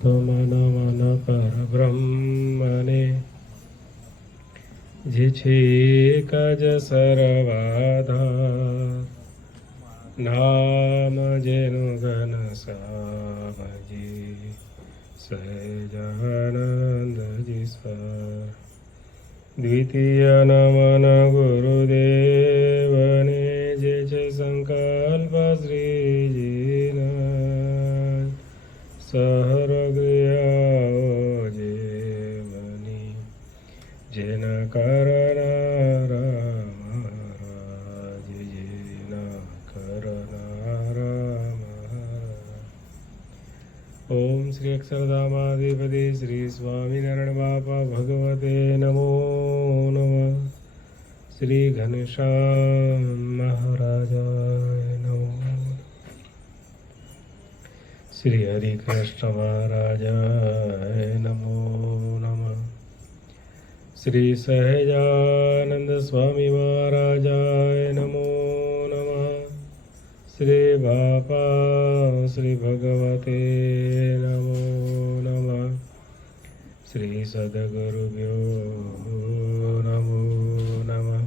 તમન મન પર બ્રહ્મને જે છે એક જ સર્વાધાર, નામ જેનું ઘન સામજી સહજાનંદજી સર. દ્વિતીય નમન ગુરુદેવને જે છે સંકલ્પ શ્રીજીના સહરગૃહો જેમની જેના કરનારા મહારાજ, જેના કરનારા મહારાજ. ઓમ શ્રી અક્ષરધામાધિપતિ શ્રી સ્વામિનારાયણ બાપા ભગવતે નમો નમઃ. શ્રી ઘનશ્યામ મહારાજાય નમો. શ્રી હરિકૃષ્ણ મહારાજાય નમો નમઃ. શ્રી સહજાનંદ સ્વામી મહારાજાય નમો નમઃ. શ્રી બાપા શ્રી ભગવતે નમો નમઃ. શ્રી સદગુરુભ્યો નમો નમઃ.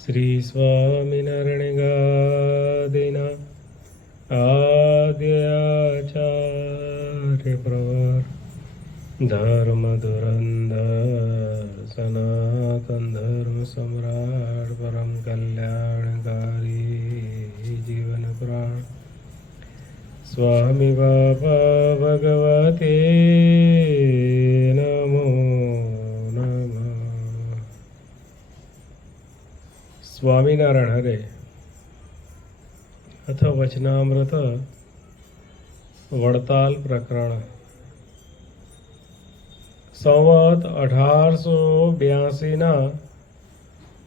શ્રી સ્વામિનારાયણ ગાદીના આદ્યાચાર્ય પ્રવર ધર્મ ધુરંધર સનાતન ધર્મ સમ્રાટ પરમ કલ્યાણકારી જીવન પ્રાણ સ્વામી બાપા ભગવતે નમો નમઃ. સ્વામિનારાયણ હરે અથ વચનામૃત વડતાલ પ્રકરણ. સંવત 1882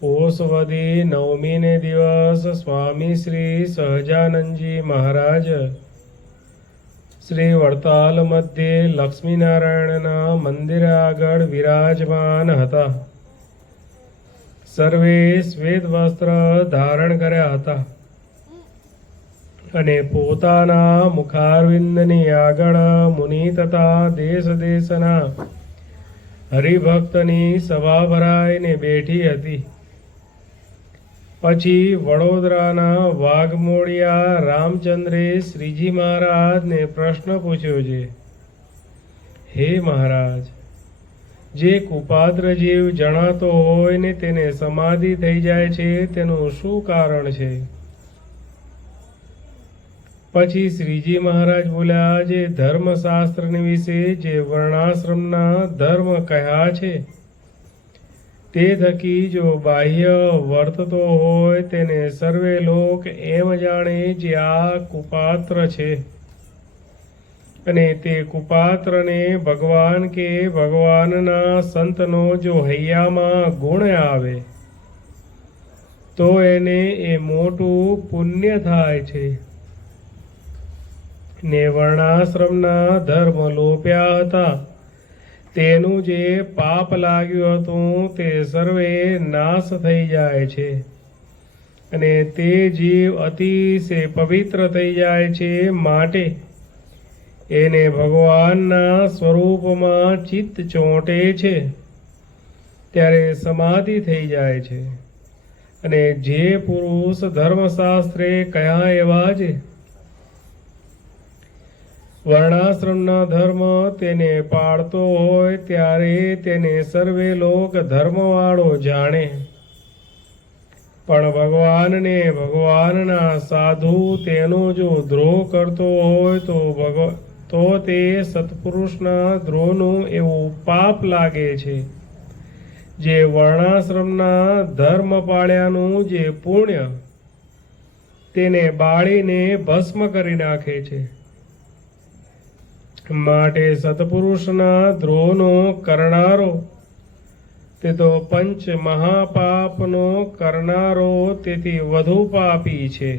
પોષવદી 9મીને દિવસ સ્વામી શ્રી સહજાનંદજી મહારાજ શ્રી વડતાલ મધ્યે લક્ષ્મીનારાયણના મંદિર આગળ વિરાજમાન હતા. સર્વે શ્વેત વસ્ત્ર ધારણ કર્યા હતા અને પોતાના મુખારવિંદની આગળ મુનિ તથા દેશ દેશના હરિભક્તની સભા ભરાઈને બેઠી હતી. પછી વડોદરાના વાઘમોડિયા રામચંદ્રે શ્રીજી મહારાજને પ્રશ્ન પૂછ્યો છે, હે મહારાજ, જે કુપાત્ર જીવ જણાતો હોય ને તેને સમાધિ થઈ જાય છે તેનું શું કારણ છે? પછી શ્રીજી મહારાજ બોલ્યા, જે ધર્મશાસ્ત્રની વિશે જે વર્ણાશ્રમના ધર્મ કહ્યા છે તે થકી જો બાહ્ય વર્તતો હોય તેને સર્વે લોક એમ જાણે જે આ કુપાત્ર છે, અને તે કુપાત્રને ભગવાન કે ભગવાનના સંતનો જો હૈયામાં ગુણ આવે તો એને એ મોટું પુણ્ય થાય છે. ને વર્ણાશ્રમના ધર્મ લોપ્યા હતા તેનું જે પાપ લાગ્યું હતું તે સર્વે નાશ થઈ જાય છે, અને તે જીવ અતિશય પવિત્ર થઈ જાય છે. માટે એને ભગવાનના સ્વરૂપમાં ચિત્ત ચોંટે છે ત્યારે સમાધિ થઈ જાય છે. અને જે પુરુષ ધર્મશાસ્ત્રે કયા એવા છે વર્ણાશ્રમના ધર્મ તેને પાળતો હોય ત્યારે તેને સર્વે લોક ધર્મવાળો જાણે, પણ ભગવાનને ભગવાનના સાધુ તેનો જો દ્રોહ કરતો હોય તો તે સત્પુરુષના દ્રોહનું એવું પાપ લાગે છે. જે વર્ણાશ્રમના ધર્મ પાળ્યાનું જે પુણ્ય તેને બાળીને ભસ્મ કરી નાખે છે. માટે સત્પુરુષના દ્રોહનો કરનારો તે તો પંચ મહાપાપનો કરનારો તેથી વધુ પાપી છે.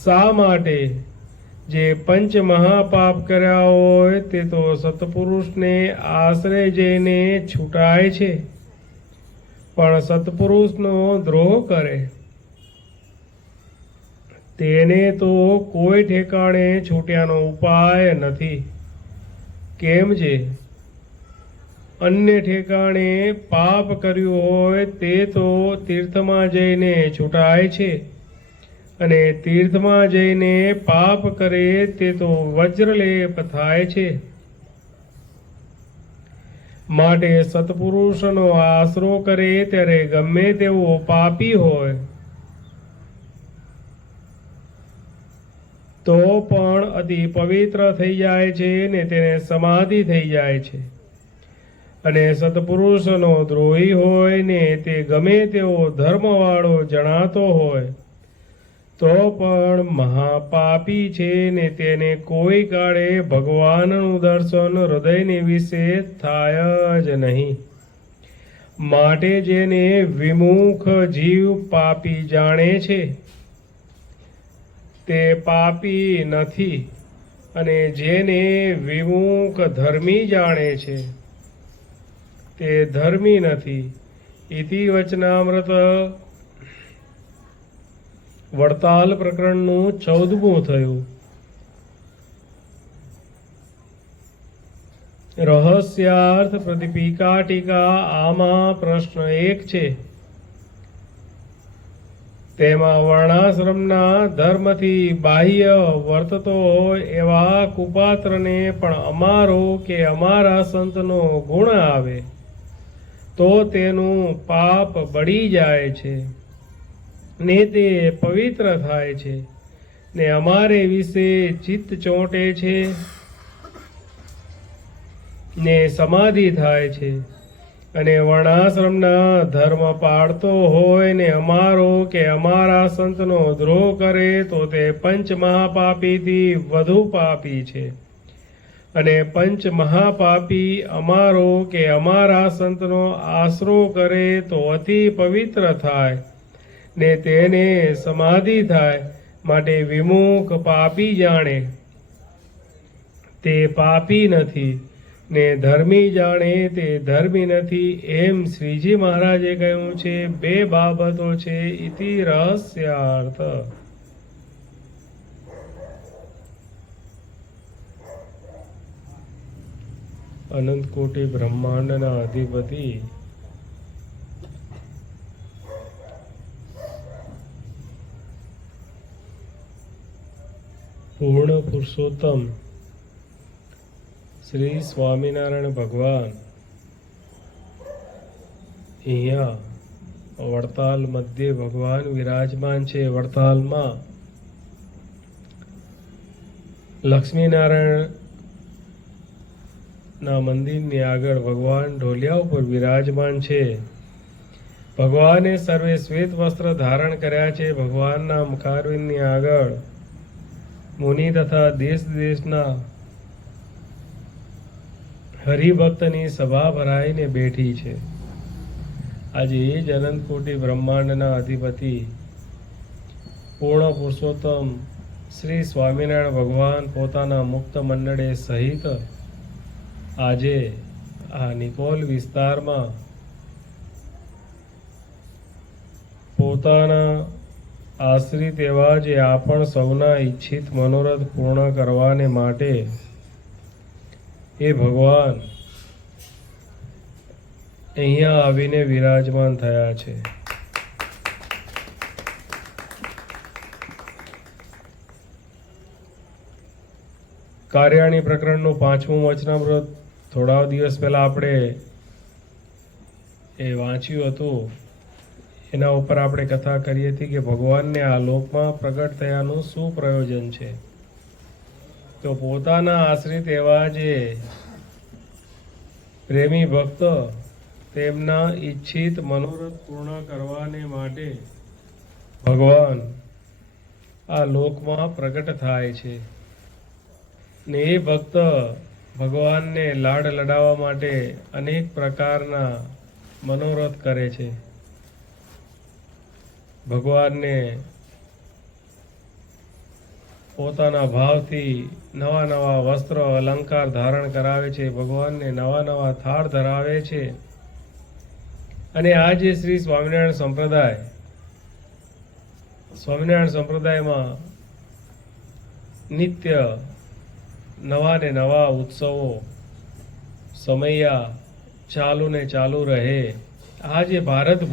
શા માટે? જે પંચ મહાપાપ કર્યા હોય તે તો સત્પુરુષને આશરે જઈને છૂટાય છે, પણ સત્પુરુષનો દ્રોહ કરે તેને તો કોઈ ઠેકાણે છૂટ્યાનો ઉપાય નથી. કેમ છે? અન્ય ઠેકાણે પાપ કર્યું હોય તે તો તીર્થમાં જઈને છૂટાય છે, અને તીર્થમાં જઈને પાપ કરે તે તો વજ્રલેપ થાય છે. માટે સત્પુરુષનો આશરો કરે ત્યારે ગમે તેવો પાપી હોય તો પણ અતિ પવિત્ર થઈ જાય છે ને તેને સમાધિ થઈ જાય છે. અને સત્પુરુષનો દ્રોહી હોય ને તે ગમે તેવો ધર્મવાળો જણાતો હોય તો પણ મહાપાપી છે ને તેને કોઈ કાળે ભગવાનનું દર્શન હૃદયને વિશે થાય જ નહીં. માટે જેને વિમુખ જીવ પાપી જાણે છે તે પાપી નથી, અને જેને વિમુખ ધર્મી જાણે છે તે ધર્મી નથી. ઇતિ વચનામૃત વડતાલ પ્રકરણનું 14મું થયું. રહસ્યાર્થ પ્રદીપિકા ટીકા. આમાં પ્રશ્ન 1 છે. તેમાં વર્ણાશ્રમના ધર્મથી બાહ્ય વર્તતો હોય એવા કુપાત્રને પણ અમારો કે અમારા સંતનો ગુણ આવે તો તેનું પાપ બળી જાય છે ને તે પવિત્ર થાય છે, ને અમારે વિશે ચિત્ત ચોંટે છે ને સમાધિ થાય છે. અને વર્ણાશ્રમના ધર્મ પાળતો હોય ને અમારો કે અમારા સંતનો દ્રોહ કરે તો તે પંચ મહાપાપીથી વધુ પાપી છે. અને પંચ મહાપાપી અમારો કે અમારા સંતનો આશરો કરે તો અતિ પવિત્ર થાય ને તેને સમાધિ થાય. માટે વિમુખ પાપી જાણે તે પાપી નથી, ને ધર્મી જાણે તે ધર્મી નથી. એમ શ્રીજી મહારાજે કહ્યું છે. 2 બાબતો છે. ઇતિ રહસ્યાર્થ. અનંત કોટી બ્રહ્માંડના અધિપતિ પૂર્ણ પુરુષોત્તમ શ્રી સ્વામિનારાયણ ભગવાન અહીંયા વડતાલ મધ્યે ભગવાન વિરાજમાન છે. વડતાલમાં લક્ષ્મીનારાયણના મંદિરની આગળ ભગવાન ઢોલિયા ઉપર વિરાજમાન છે. ભગવાને સર્વે શ્વેત વસ્ત્ર ધારણ કર્યા છે. ભગવાનના મુખારવિંદની આગળ મુનિ તથા દેશ દેશના હરિભક્તની સભા ભરાઈને બેઠી છે. આજે એ જ અનંત કોટી બ્રહ્માંડના અધિપતિ પૂર્ણ પુરુષોત્તમ શ્રી સ્વામિનારાયણ ભગવાન પોતાના મુક્ત મંડળે સહિત આજે આ નિકોલ વિસ્તારમાં પોતાના આશ્રિત એવા જે આપણ સૌના ઈચ્છિત મનોરથ પૂર્ણ કરવાને માટે એ ભગવાન અહીંયા આવીને વિરાજમાન થયા છે. કાર્યાણી પ્રકરણનું 5મું વચનામૃત થોડા દિવસ પહેલા આપણે એ વાંચ્યું હતું. એના ઉપર આપણે કથા કરી હતી કે ભગવાનને આ લોકમાં પ્રગટ થયાનું શું પ્રયોજન છે. તો પોતાના આશ્રિત એવા જે પ્રેમી ભક્ત તેમના ઈચ્છિત મનોરથ પૂર્ણ કરવાને માટે ભગવાન આ લોકમાં પ્રગટ થાય છે. ને એ ભક્ત ભગવાનને લાડ લડાવવા માટે અનેક પ્રકારના મનોરથ કરે છે. ભગવાનને પોતાના ભાવથી નવા નવા વસ્ત્ર અલંકાર ધારણ કરાવે છે. ભગવાનને નવા નવા થાળ ધરાવે છે. અને આ જે શ્રી સ્વામિનારાયણ સંપ્રદાય સ્વામિનારાયણ સંપ્રદાયમાં નિત્ય નવા ને નવા ઉત્સવો સમયા ચાલુ ને ચાલુ રહે. આ જે ભારત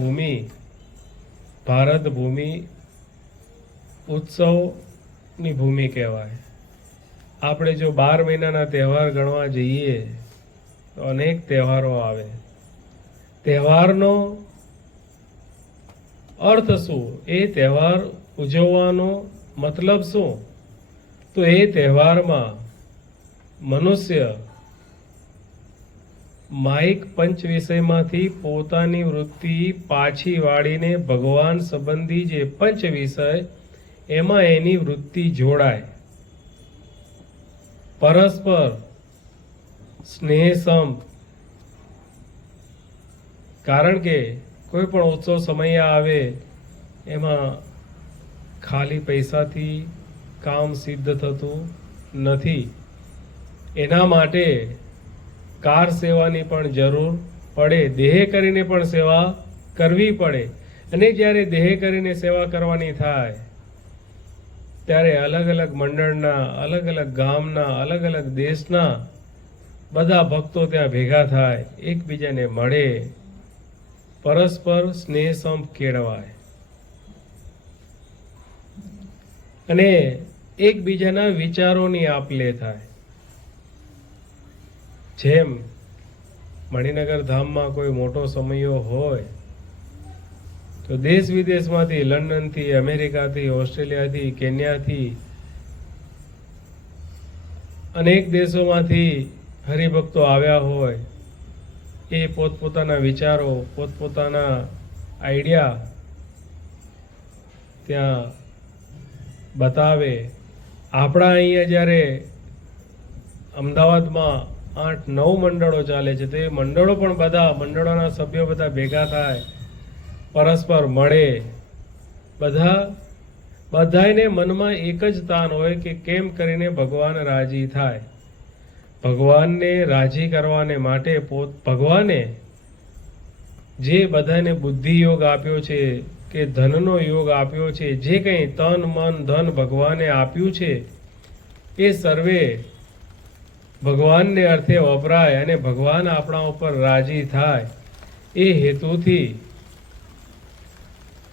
ભૂમિ ઉત્સવની ભૂમિ કહેવાય. આપણે જો 12 મહિનાના તહેવાર ગણવા જઈએ તો અનેક તહેવારો આવે. તહેવારનો અર્થ શું? એ તહેવાર ઉજવવાનો મતલબ શું? તો એ તહેવારમાં મનુષ્ય માઇક પંચ વિષયમાંથી પોતાની વૃત્તિ પાછી વાળીને ભગવાન સંબંધી જે પંચ વિષય એમાં એની વૃત્તિ જોડાય. પરસ્પર સ્નેહસમ. કારણ કે કોઈ પણ ઉત્સવ સમય આવે એમાં ખાલી પૈસાથી કામ સિદ્ધ થતું નથી. એના માટે કાર સેવાની પણ જરૂર પડે. દેહ કરીને પણ સેવા કરવી પડે. અને જ્યારે દેહ કરીને સેવા કરવાની થાય ત્યારે અલગ અલગ મંડળના, અલગ અલગ ગામના, અલગ અલગ દેશના બધા ભક્તો ત્યાં ભેગા થાય, એકબીજાને મળે, પરસ્પર સ્નેહ સંપ કેળવાય અને એકબીજાના વિચારોની આપ-લે થાય. જેમ મણિનગર ધામમાં કોઈ મોટો સમયો હોય તો દેશ વિદેશમાંથી, લંડનથી, અમેરિકાથી, ઓસ્ટ્રેલિયાથી, કેન્યાથી, અનેક દેશોમાંથી હરિભક્તો આવ્યા હોય. એ પોતપોતાના વિચારો, પોતપોતાના આઈડિયા ત્યાં બતાવે. આપણા અહીંયા જ્યારે અમદાવાદમાં 8-9 મંડળો ચાલે છે તો એ મંડળો પણ બધા, મંડળોના સભ્યો બધા ભેગા થાય, પરસ્પર મળે. બધાને મનમાં એક જ તાન હોય કે કેમ કરીને ભગવાન રાજી થાય. ભગવાનને રાજી કરવાને માટે ભગવાને જે બધાને બુદ્ધિ યોગ આપ્યો છે કે ધનનો યોગ આપ્યો છે, જે કંઈ તન મન ધન ભગવાને આપ્યું છે એ સર્વે ભગવાનને અર્થે વપરાય અને ભગવાન આપણા ઉપર રાજી થાય એ હેતુથી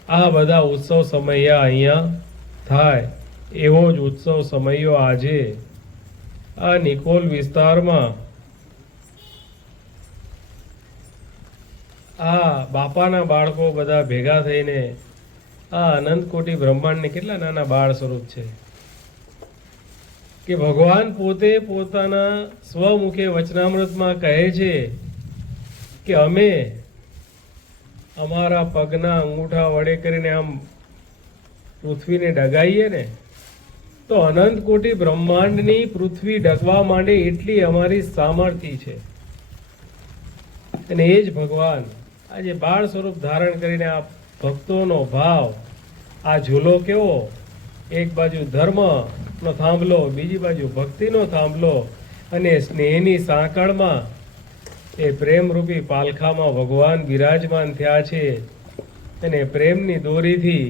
આ બધા ઉત્સવ સમયા અહીંયા થાય. એવો જ ઉત્સવ સમયો આજે આ નિકોલ વિસ્તારમાં આ બાપાના બાળકો બધા ભેગા થઈને આ અનંતકોટી બ્રહ્માંડને, કેટલા નાના બાળ સ્વરૂપ છે કે ભગવાન પોતે પોતાના સ્વમુખે વચનામૃતમાં કહે છે કે અમે અમારા પગના અંગૂઠા વડે કરીને આમ પૃથ્વીને ડગાઈએ ને તો અનંત કોટી બ્રહ્માંડની પૃથ્વી ડગવા માંડે એટલી અમારી સામર્થ્ય છે. અને એ જ ભગવાન આજે બાળ સ્વરૂપ ધારણ કરીને આ ભક્તોનો ભાવ, આ ઝૂલો કેવો, એક બાજુ ધર્મનો થાંભલો, બીજી બાજુ ભક્તિનો થાંભલો, અને સ્નેહની સાંકળમાં એ પ્રેમરૂપી પાલખામાં ભગવાન બિરાજમાન થયા છે. અને પ્રેમની દોરીથી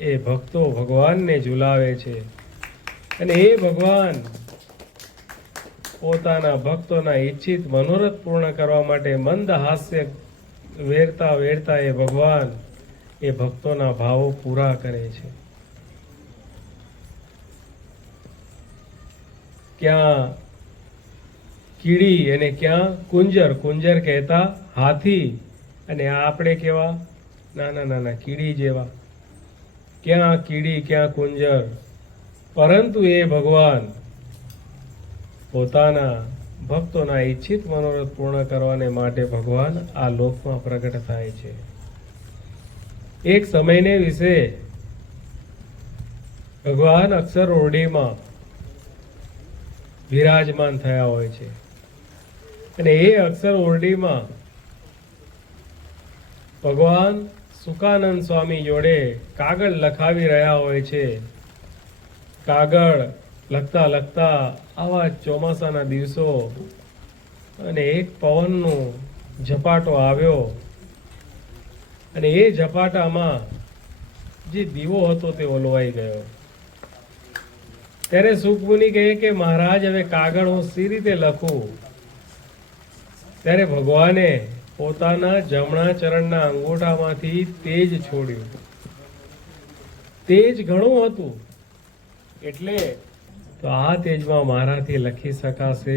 એ ભક્તો ભગવાનને ઝુલાવે છે. અને એ ભગવાન પોતાના ભક્તોના ઈચ્છિત મનોરથ પૂર્ણ કરવા માટે મંદ હાસ્ય વેરતા વેરતા એ ભગવાન એ ભક્તોના ભાવો પૂરા કરે છે. ક્યાં કીડી અને ક્યાં કુંજર. કુંજર કહેતા હાથી અને આપણે કેવા નાના નાના કીડી જેવા. ક્યાં કીડી ક્યાં કુંજર, પરંતુ એ ભગવાન પોતાના ભક્તોના ઈચ્છિત મનોરથ પૂર્ણ કરવાને માટે ભગવાન આ લોકમાં પ્રગટ થાય છે. એક સમયને વિશે ભગવાન અક્ષર ઓરડીમાં વિરાજમાન થયા હોય છે અને એ અક્ષર ઓરડીમાં ભગવાન સુકાનંદ સ્વામી જોડે કાગળ લખાવી રહ્યા હોય છે. કાગળ લખતા લખતા આવા ચોમાસાના દિવસો અને એક પવનનો ઝપાટો આવ્યો અને એ ઝપાટામાં જે દીવો હતો તે ઓલવાઈ ગયો. ત્યારે સુખમુનિ કહે કે મહારાજ હવે કાગળ હું સી રીતે લખું? ત્યારે ભગવાને પોતાના જમણા ચરણના અંગૂઠામાંથી તેજ છોડ્યું. તેજ ઘણું હતું એટલે તો આ તેજમાં મારાથી લખી શકાશે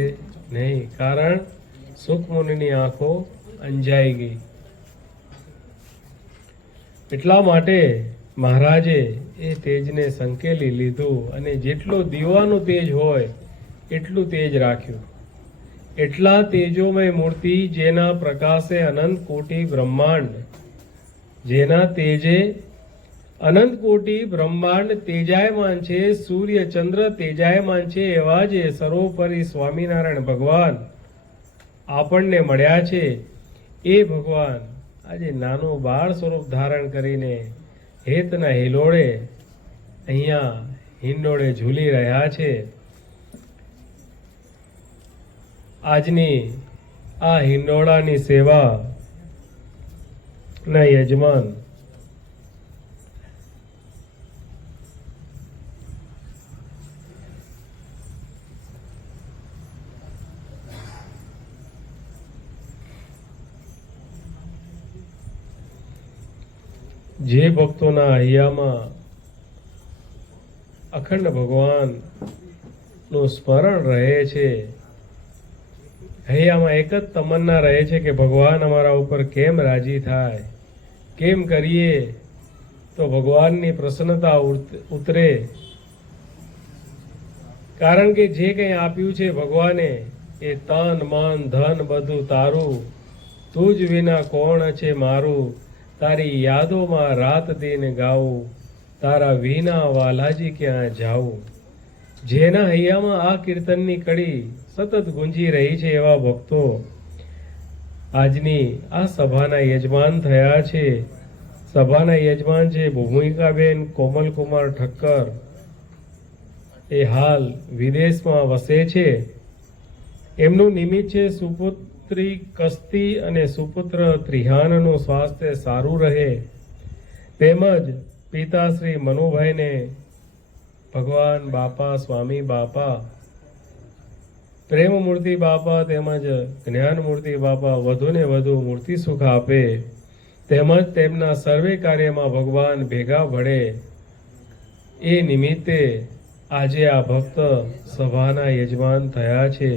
નહીં, કારણ સુખમુનિની આંખો અંજાઈ ગઈ. એટલા માટે મહારાજે એ તેજને સંકેલી લીધું અને જેટલું દીવાનું તેજ હોય એટલું તેજ રાખ્યું. એટલા તેજોમય મૂર્તિ જેના પ્રકાશે અનંત કોટી બ્રહ્માંડ, જેના તેજે અનંત કોટી બ્રહ્માંડ તેજાયમાન છે, સૂર્ય ચંદ્ર તેજાયમાન છે, એવા જે સર્વોપરી સ્વામિનારાયણ ભગવાન આપણને મળ્યા છે. એ ભગવાન આજે નાનું બાળ સ્વરૂપ ધારણ કરીને હેતના હિલોળે અહીંયા હિંડોળે ઝૂલી રહ્યા છે. આજની આ હિંડોળાની સેવા ના યજમાન જે ભક્તોના હૈયામાં અખંડ ભગવાન નું સ્મરણ રહે છે, હૈયામાં એક જ તમન્ના રહે છે કે ભગવાન અમારા ઉપર કેમ રાજી થાય, કેમ કરીએ તો ભગવાનની પ્રસન્નતા ઉતરે. કારણ કે જે કંઈ આપ્યું છે ભગવાને એ તન મન ધન બધું તારું, તું જ વિના કોણ છે મારું, તારી યાદોમાં રાત દિન ગાવું, તારા વિના વાલાજી ક્યાં જાવું. જેના હૈયામાં આ કીર્તનની કડી સતત ગુંજી રહી છે એવા ભક્તો આજની આ સભાના યજમાન થયા છે. સભાના યજમાન છે ભૂમિકાબેન કોમલકુમાર ઠક્કર. એ હાલ વિદેશમાં વસે છે. એમનું નિમિત્ત છે સુપુત્રી કસ્તી અને સુપુત્ર ત્રિહાનનું સ્વાસ્થ્ય સારું રહે, તેમજ પિતાશ્રી મનુભાઈને ભગવાન બાપા સ્વામી બાપા પ્રેમમૂર્તિ બાપા તેમજ જ્ઞાનમૂર્તિ બાપા વધુને વધુ મૂર્તિ સુખ આપે, તેમજ તેમના સર્વે કાર્યમાં ભગવાન ભેગા ભળે. એ નિમિત્તે આજે આ ભક્ત સભાના યજમાન થયા છે.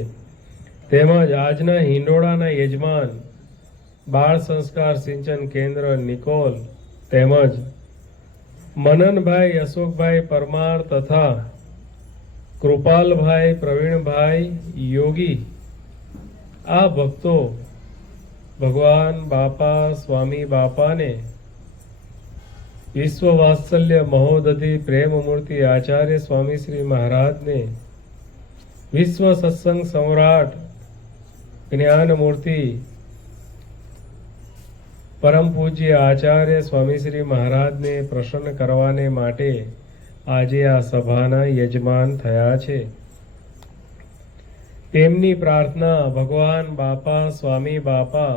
તેમજ આજના હિંડોળાના યજમાન બાળ સંસ્કાર સિંચન કેન્દ્ર નિકોલ તેમજ મનનભાઈ અશોકભાઈ પરમાર તથા કૃપાલભાઈ પ્રવીણભાઈ યોગી, આ ભક્તો ભગવાન બાપા સ્વામી બાપાને વિશ્વ વાત્સલ્ય મહોદધિ પ્રેમમૂર્તિ આચાર્ય સ્વામી શ્રી મહારાજને વિશ્વ સત્સંગ સમ્રાટ જ્ઞાનમૂર્તિ પરમ પૂજ્ય આચાર્ય સ્વામી શ્રી મહારાજને પ્રસન્ન કરવાને માટે આજે આ સભાના યજમાન થયા છે. તેમની પ્રાર્થના ભગવાન બાપા સ્વામી બાપા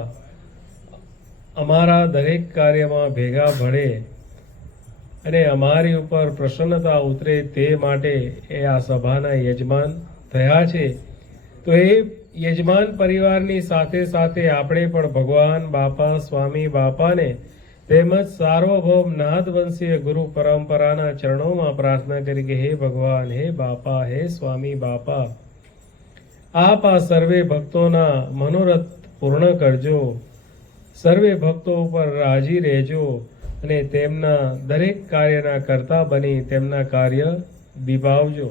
અમારા દરેક કાર્યમાં ભેગા ભળે અને અમારી ઉપર પ્રસન્નતા ઉતરે તે માટે એ આ સભાના યજમાન થયા છે. તો એ યજમાન પરિવારની સાથે સાથે આપણે પણ ભગવાન બાપા સ્વામી બાપાને તેમજ સાર્વભૌમ નાદવંશીય ગુરુ પરંપરાના ચરણોમાં પ્રાર્થના કરી કે હે ભગવાન, હે બાપા, હે સ્વામી બાપા, આપ આ સર્વે ભક્તોના મનોરથ પૂર્ણ કરજો, સર્વે ભક્તો ઉપર રાજી રહેજો અને તેમના દરેક કાર્યના કર્તા બની તેમના કાર્ય દિભાવજો.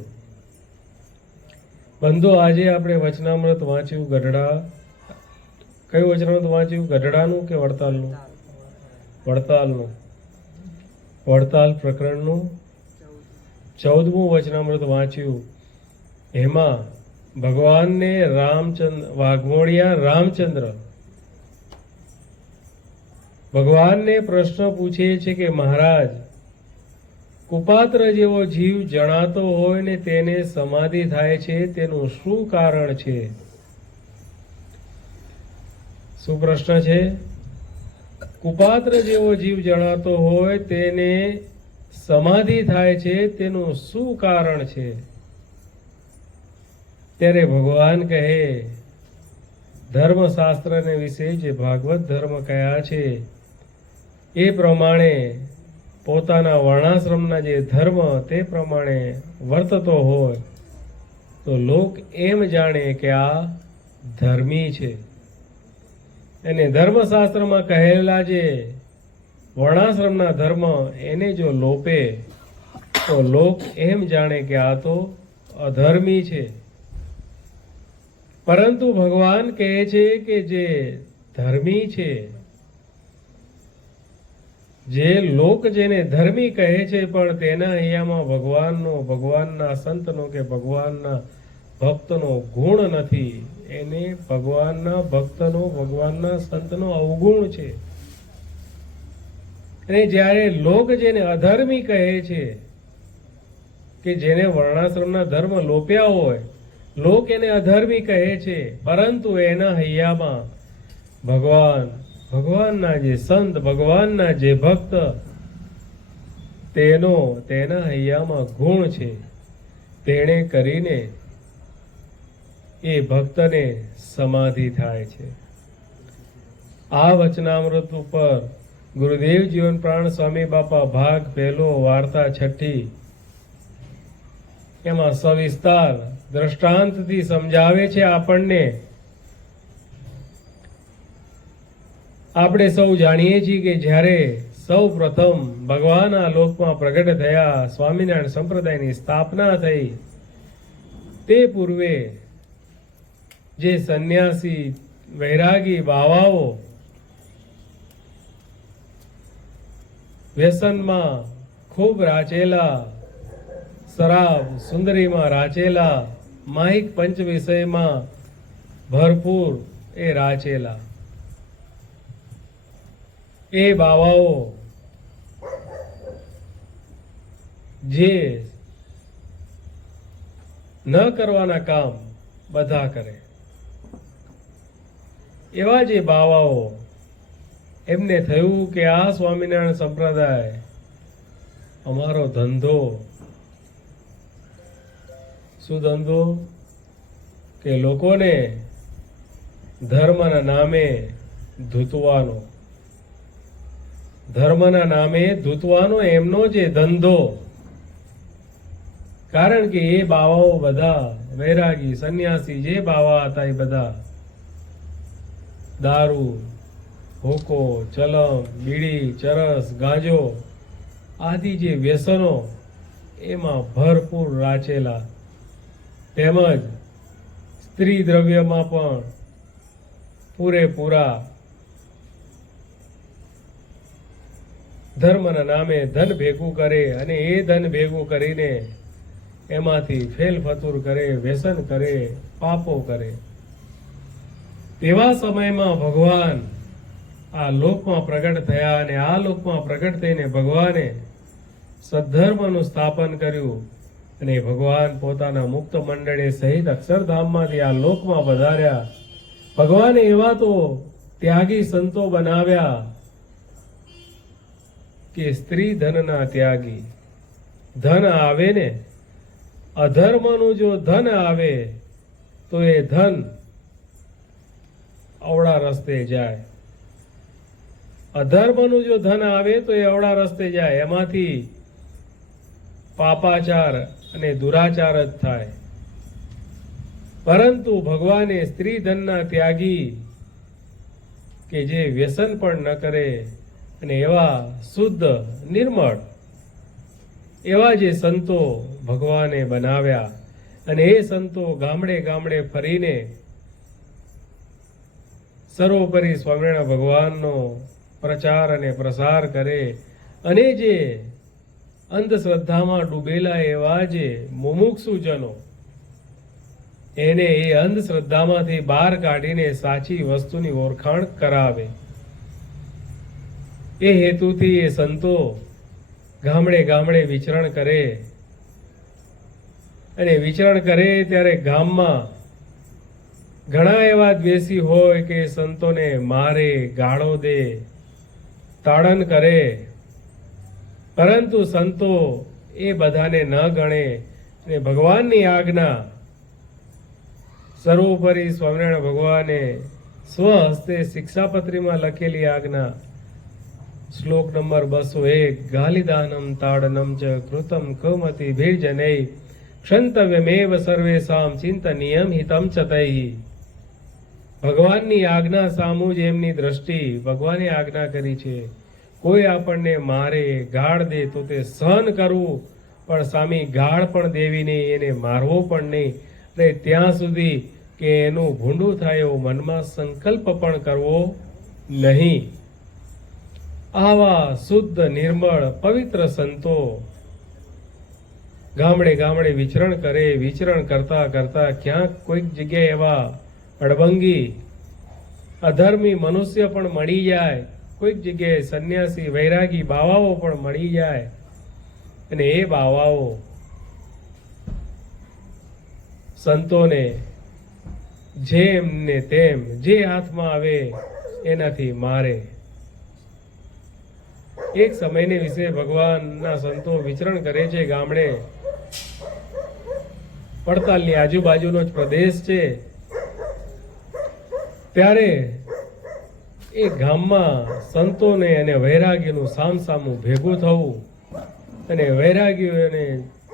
બંધુ, આજે આપણે વચનામૃત વાંચ્યું ગઢડા. કયું વચનામૃત વાંચ્યું? ગઢડાનું કે વડતાલનું? વડતાલનું. વડતાલ પ્રકરણનું 14મું વચનામૃત વાંચ્યું. એમાં ભગવાનને વાઘમોડિયા રામચંદ્ર ભગવાનને પ્રશ્ન પૂછે છે કે મહારાજ, કુપાત્ર જેવો જીવ જણાતો હોય ને તેને સમાધિ થાય છે, તેનું શું કારણ છે? શું પ્રશ્ન છે? કુપાત્ર જેવો જીવ જણાતો હોય તેને સમાધિ થાય છે તેનું શું કારણ છે? ત્યારે ભગવાન કહે, ધર્મશાસ્ત્રને વિશે જે ભાગવત ધર્મ કયા છે એ પ્રમાણે પોતાના વર્ણાશ્રમના જે ધર્મ તે પ્રમાણે વર્તતો હોય તો લોક એમ જાણે કે આ ધર્મી છે. અને ધર્મશાસ્ત્રમાં કહેલા જે વર્ણાશ્રમના ધર્મ એને જો લોપે તો લોક એમ જાણે કે આ તો અધર્મી છે. પરંતુ ભગવાન કહે છે કે જે ધર્મી છે, જે લોક જેને ધર્મી કહે છે પણ તેના અહીંયામાં ભગવાનના સંતનો કે ભગવાનના ભક્તનો ગુણ નથી. એને ભગવાનના ભક્તનો ભગવાનના સંતનો અવગુણ છે. અને જ્યારે લોક જેને અધર્મી કહે છે કે જેને વર્ણાશ્રમના ધર્મ લોપ્યા હોય, લોક એને અધર્મી કહે છે, પરંતુ એના હૈયામાં ભગવાનના જે સંત, ભગવાનના જે ભક્ત, તેના હૈયામાં ગુણ છે. તેણે કરીને એ ભક્તને સમાધિ થાય છે. આ વચનામૃત ઉપર ગુરુદેવ જીવન પ્રાણ સ્વામી બાપા ભાગ 1 વાર્તા 6 એમાં સવિસ્તાર દ્રષ્ટાંતથી સમજાવે છે આપણને. આપણે સૌ જાણીએ છીએ કે જ્યારે સૌ પ્રથમ ભગવાન આ લોકમાં પ્રગટ થયા, સ્વામિનારાયણ સંપ્રદાયની સ્થાપના થઈ, તે પૂર્વે જે સંન્યાસી વૈરાગી બાવાઓ વ્યસનમાં ખૂબ રાચેલા, શરાબ સુંદરીમાં રાચેલા, માહિક પંચ વિષયમાં ભરપૂર એ રાચેલા એ બાવાઓ જે ન કરવાના કામ બધા કરે, એવા જે બાવાઓ, એમને થયું કે આ સ્વામિનારાયણ સંપ્રદાય અમારો ધંધો, શું ધંધો? કે લોકોને ધર્મના નામે ધૂતવાનો, ધર્મના નામે ધૂતવાનો એમનો જે ધંધો. કારણ કે એ બાવાઓ બધા વૈરાગી સંન્યાસી જે બાવા હતા એ બધા દારૂ, હોકો, ચલમ, બીડી, ચરસ, ગાંજો આદિ જે વ્યસનો એમાં ભરપૂર રાચેલા, તેમજ સ્ત્રી દ્રવ્યમાં પણ પૂરેપૂરા ધર્મના નામે ધન ભેગું કરે અને એ ધન ભેગું કરીને એમાંથી ફેલફતુર કરે, વ્યસન કરે, પાપો કરે. તેવા સમયમાં ભગવાન આ લોકમાં પ્રગટ થયા અને આ લોકમાં પ્રગટ થઈને ભગવાને સદ્ધર્મનું સ્થાપન કર્યું અને ભગવાન પોતાના મુક્ત મંડળે સહિત અક્ષરધામમાંથી આ લોકમાં પધાર્યા. ભગવાને એવા તો ત્યાગી સંતો બનાવ્યા કે સ્ત્રી ધનના ત્યાગી. ધન આવે ને, અધર્મનું જો ધન આવે તો એ ધન અવળા રસ્તે જાય. અધર્મનું જો ધન આવે તો એ અવળા રસ્તે જાય, એમાંથી પાપાચાર અને દુરાચાર જ થાય. પરંતુ ભગવાને સ્ત્રી ધનના ત્યાગી કે જે વ્યસન પણ ન કરે અને એવા શુદ્ધ નિર્મળ એવા જે સંતો ભગવાને બનાવ્યા. અને એ સંતો ગામડે ગામડે ફરીને સર્વોપરી સ્વામિનારાયણ ભગવાનનો પ્રચાર અને પ્રસાર કરે અને જે અંધશ્રદ્ધામાં ડૂબેલા એવા જે મુમુક્ષુજનો એને એ અંધશ્રદ્ધામાંથી બહાર કાઢીને સાચી વસ્તુની ઓળખાણ કરાવે. એ હેતુથી એ સંતો ગામડે ગામડે વિચરણ કરે અને વિચરણ કરે ત્યારે ગામમાં ઘણા એવા દ્વેષી હોય કે સંતોને મારે, ગાળો દે, તાડન કરે. પરંતુ સંતો એ બધાને ન ગણે અને ભગવાનની આજ્ઞા સર્વોપરી સ્વામિનારાયણ ભગવાને સ્વહસ્તે શિક્ષાપત્રીમાં લખેલી આજ્ઞા શ્લોક નંબર 201 ગાલિદાનમ તાડનમ ચ કૃતમ કૌમતિ ભીર્જનૈ ક્ષંતવ્યમેવ સર્વેષામ ચિંતનીયમ હિતમ ચ તૈ. ભગવાનની આજ્ઞા સામું જ એમની દ્રષ્ટિ. ભગવાને આજ્ઞા કરી છે કોઈ આપણને મારે ગાળ દે તો તે સહન કરવું, પણ સામી ગાળ પણ દેવી નહીં, એને મારવો પણ નહીં, અને ત્યાં સુધી કે એનું ભૂંડું થાય એવો મનમાં સંકલ્પ પણ કરવો નહીં. આવા શુદ્ધ નિર્મળ પવિત્ર સંતો ગામડે ગામડે વિચરણ કરે. વિચરણ કરતા કરતા ક્યાંક કોઈક જગ્યાએ એવા અડબંગી અધર્મી મનુષ્ય પણ મળી જાય, કોઈક જગ્યાએ સંન્યાસી વૈરાગી બાવાઓ પણ મળી જાય, અને એ બાવાઓ સંતોને જેમ ને તેમ જે હાથમાં આવે એનાથી મારે. એક સમયને વિશે ભગવાનના સંતો વિચરણ કરે છે. ગામડે પડતાલની આજુબાજુનો જ પ્રદેશ છે. ત્યારે એ ગામમાં સંતોને અને વૈરાગીનું સામસામું ભેગું થવું, અને વૈરાગીઓને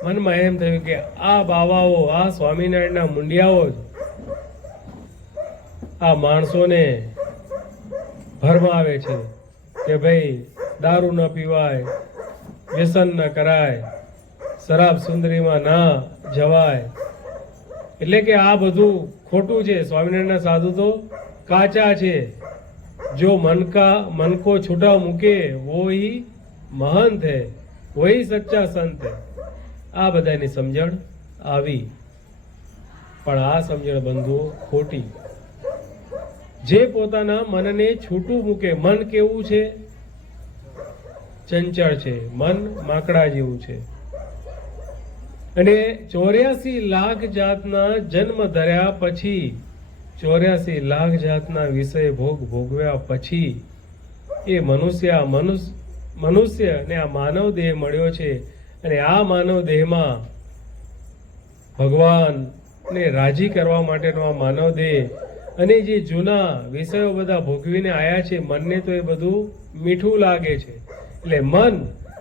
મનમાં એમ થયું કે આ બાવાઓ, આ સ્વામિનારાયણના મુંડિયાઓ જ આ માણસોને ભરમાવે છે કે ભાઈ દારૂ ન પીવાય, વ્યસન ન કરાય, શરાબ સુંદરીમાં ના જવાય, એટલે કે આ બધું ખોટું છે. સ્વામિનારાયણના સાધુ તો કાચા છે. જો मन को छुटा મૂકે वो ही महंत है, वो ही सच्चा संत है. આ બધાની સમજણ આવી, પણ આ સમજણ બંધુઓ ખોટી. જે પોતાના મનને છૂટું મૂકે. મન કેવું છે? ચંચળ છે. મન માકડા જેવું છે. અને 84 લાખ જાતના જન્મ ધર્યા પછી, 84 લાખ જાતના વિષય ભોગવ્યા પછી એ મનુષ્ય ને આ માનવ દેહ મળ્યો છે. અને આ માનવ દેહમાં ભગવાનને રાજી કરવા માટેનો આ માનવ દેહ, અને જે જૂના વિષયો બધા ભોગવીને આયા છે, મનને તો એ બધું મીઠું લાગે છે. એટલે મન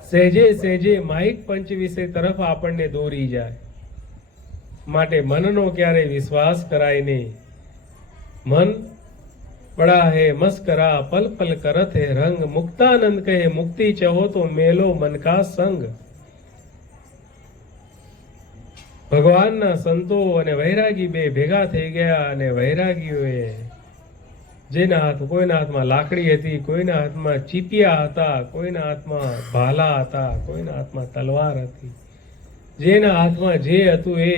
સહેજે સહેજે માહિક પંચ વિષય તરફ આપણને દોરી જાય. માટે મનનો ક્યારેય વિશ્વાસ કરાય નહીં. मन बड़ा है मस्करा पल पल करत है रंग, मुक्तानंद कहे मुक्ति चाहो तो मेलो मन का संग. ભગવાનના સંતો અને વૈરાગી બે ભેગા થઈ ગયા, અને વૈરાગીઓએ જેના કોઈના હાથમાં લાકડી હતી, કોઈના હાથમાં ચીપિયા હતા, કોઈના હાથમાં ભાલા હતા, કોઈના હાથમાં તલવાર હતી, જેના હાથમાં જે હતું એ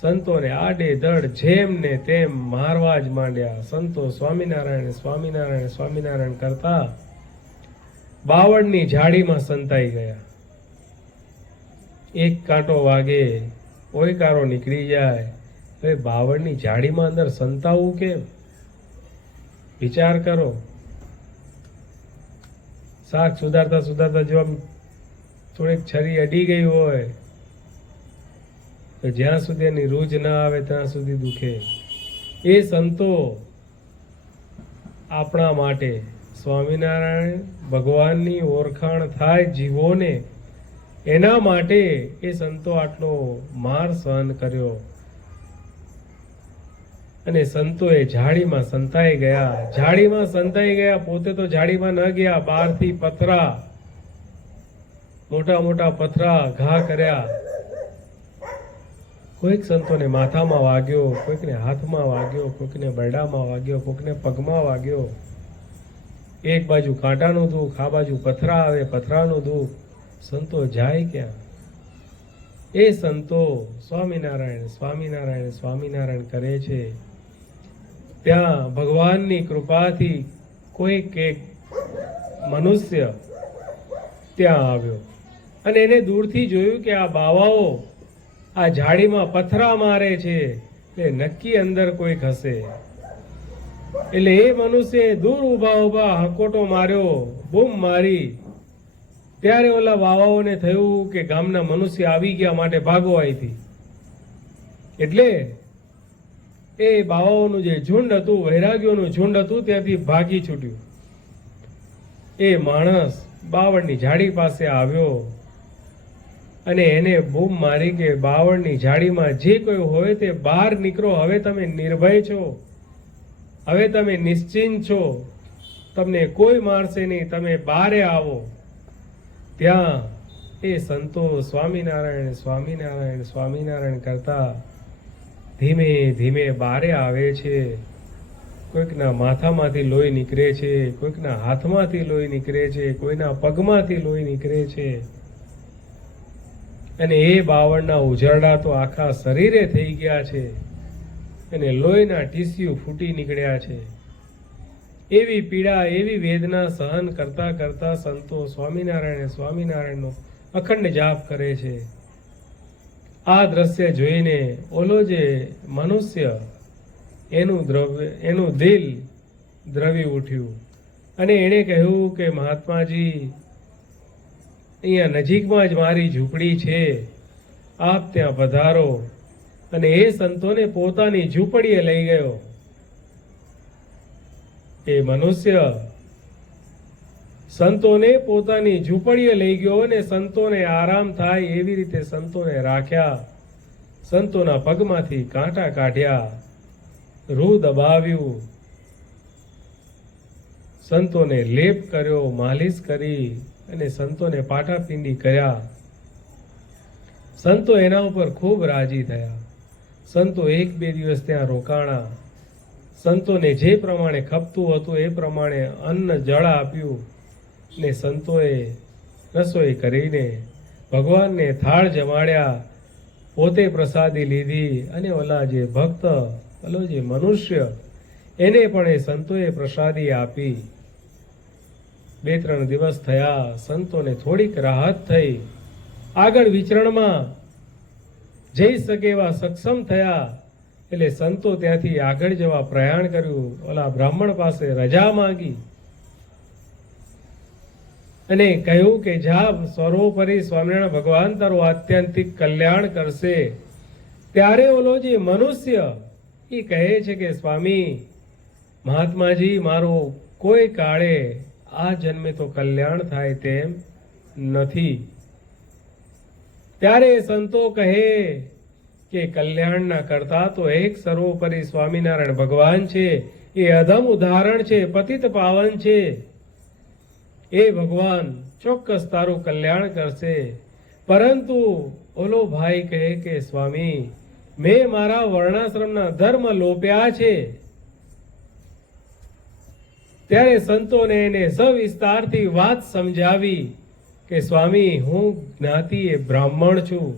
સંતોને આડે ધડ જેમ ને તેમ મારવા જ માંડ્યા. સંતો સ્વામિનારાયણ સ્વામિનારાયણ સ્વામિનારાયણ કરતા બાવળની ઝાડીમાં સંતાઈ ગયા. એક કાંટો વાગે ઓયકારો નીકળી જાય. હવે બાવળની ઝાડીમાં અંદર સંતાવું કેમ? વિચાર કરો. શાક સુધારતા સુધારતા જો થોડીક છરી અડી ગઈ હોય તો જ્યાં સુધી એની રૂજ ના આવે ત્યાં સુધી દુખે. એ સંતો આપણા માટે સ્વામિનારાયણ ભગવાનની ઓળખાણ થાય જીવોને, એના માટે એ સંતો આટલો માર સહન કર્યો. અને સંતોએ ઝાડીમાં સંતાઈ ગયા. ઝાડીમાં સંતાઈ ગયા. પોતે તો ઝાડીમાં ન ગયા, બહારથી પથરા, મોટા મોટા પથરા ઘા કર્યા. કોઈક સંતોને માથામાં વાગ્યો, કોઈકને હાથમાં વાગ્યો, કોઈકને બરડામાં વાગ્યો, કોઈકને પગમાં વાગ્યો. એક બાજુ કાંટાનું દુઃખ, આ બાજુ પથરા આવે, પથરાનું દુઃખ. સંતો જાય ક્યાં? એ સંતો સ્વામિનારાયણ સ્વામિનારાયણ સ્વામિનારાયણ કરે છે. ત્યાં ભગવાનની કૃપાથી કોઈક એક મનુષ્ય ત્યાં આવ્યો, અને એને દૂરથી જોયું કે આ બાવાઓ આ ઝાડીમાં પથરા મારે છે, એટલે નક્કી અંદર કોઈક હશે. એટલે એ મનુષ્ય દૂર ઊભા ઊભા હકોટો માર્યો, બૂમ મારી ત્યારે ઓલા બાવાઓને થયું કે ગામના મનુષ્ય આવી ગયા માટે ભાગો અહીંથી. એટલે એ બાવાઓનું જે ઝુંડ હતું, વૈરાગીઓનું ઝુંડ હતું, ત્યાંથી ભાગી છૂટ્યું. એ માણસ બાવળની ઝાડી પાસે આવ્યો અને એને બૂમ મારી કે બાવળની ઝાડીમાં જે કોઈ હોય તે બહાર નીકળો, હવે તમે નિર્ભય છો, હવે તમે નિશ્ચિંત છો, તમને કોઈ મારશે નહીં, તમે બહારે આવો. ત્યાં એ સંતો સ્વામિનારાયણ સ્વામિનારાયણ સ્વામિનારાયણ કરતા ધીમે ધીમે બારે આવે છે. કોઈકના માથામાંથી લોહી નીકળે છે, કોઈકના હાથમાંથી લોહી નીકળે છે, કોઈના પગમાંથી લોહી નીકળે છે. અને એ બાવળના ઉજરડા તો આખા શરીરે થઈ ગયા છે અને લોહીના ટીસ્યુ ફૂટી નીકળ્યા છે. એવી પીડા, એવી વેદના સહન કરતા કરતા સંતો સ્વામિનારાયણ સ્વામિનારાયણનો અખંડ જાપ કરે છે. આ દ્રશ્ય જોઈને ઓલો જે મનુષ્ય એનું દિલ દ્રવી ઉઠ્યું અને એણે કહ્યું કે મહાત્માજી, અહીંયા નજીકમાં જ મારી ઝૂંપડી છે, આપ ત્યાં પધારો. અને એ સંતોને પોતાની ઝૂંપડીએ લઈ ગયો. એ મનુષ્ય સંતોને પોતાની ઝૂંપડીએ લઈ ગયો અને સંતોને આરામ થાય એવી રીતે સંતોને રાખ્યા. સંતોના પગમાંથી કાંટા કાઢ્યા, રૂ દબાવ્યું, સંતોને લેપ કર્યો, માલિશ કરી અને સંતોને પાટાપિંડી કર્યા. સંતો એના ઉપર ખૂબ રાજી થયા. સંતો 1-2 દિવસ ત્યાં રોકાણા. સંતોને જે પ્રમાણે ખપતું હતું એ પ્રમાણે અન્ન જળ આપ્યું ને સંતોએ રસોઈ કરીને ભગવાનને થાળ જમાડ્યા, પોતે પ્રસાદી લીધી અને ઓલા જે ભક્ત, ઓલો જે મનુષ્ય, એને પણ એ સંતોએ પ્રસાદી આપી. 2-3 દિવસ થયા. સંતોને થોડીક રાહત થઈ, આગળ વિચરણમાં જઈ શકે એવા સક્ષમ થયા. એટલે સંતો ત્યાંથી આગળ જવા પ્રયાણ કર્યું. ઓલા બ્રાહ્મણ પાસે રજા માંગી અને કહ્યું કે જા, સર્વોપરી સ્વામિનારાયણ ભગવાન તારું આત્યંતિક કલ્યાણ કરશે. ત્યારે ઓલો જે મનુષ્ય એ કહે છે કે સ્વામી મહાત્માજી, મારું કોઈ કાળે આ જન્મે તો કલ્યાણ થાય તેમ નથી. ત્યારે સંતો કહે કે કલ્યાણના કરતા તો એક સર્વોપરી સ્વામિનારાયણ ભગવાન છે. એ અધમ ઉદાહરણ છે, પતિત પાવન છે. એ ભગવાન ચોક્કસ તારું કલ્યાણ કરશે. પરંતુ ઓલો ભાઈ કહે કે સ્વામી, મેં મારા વર્ણાશ્રમના ધર્મ લોપ્યા છે. ત્યારે સંતોને એને સવિસ્તારથી વાત સમજાવી કે સ્વામી, હું જ્ઞાતિએ બ્રાહ્મણ છું,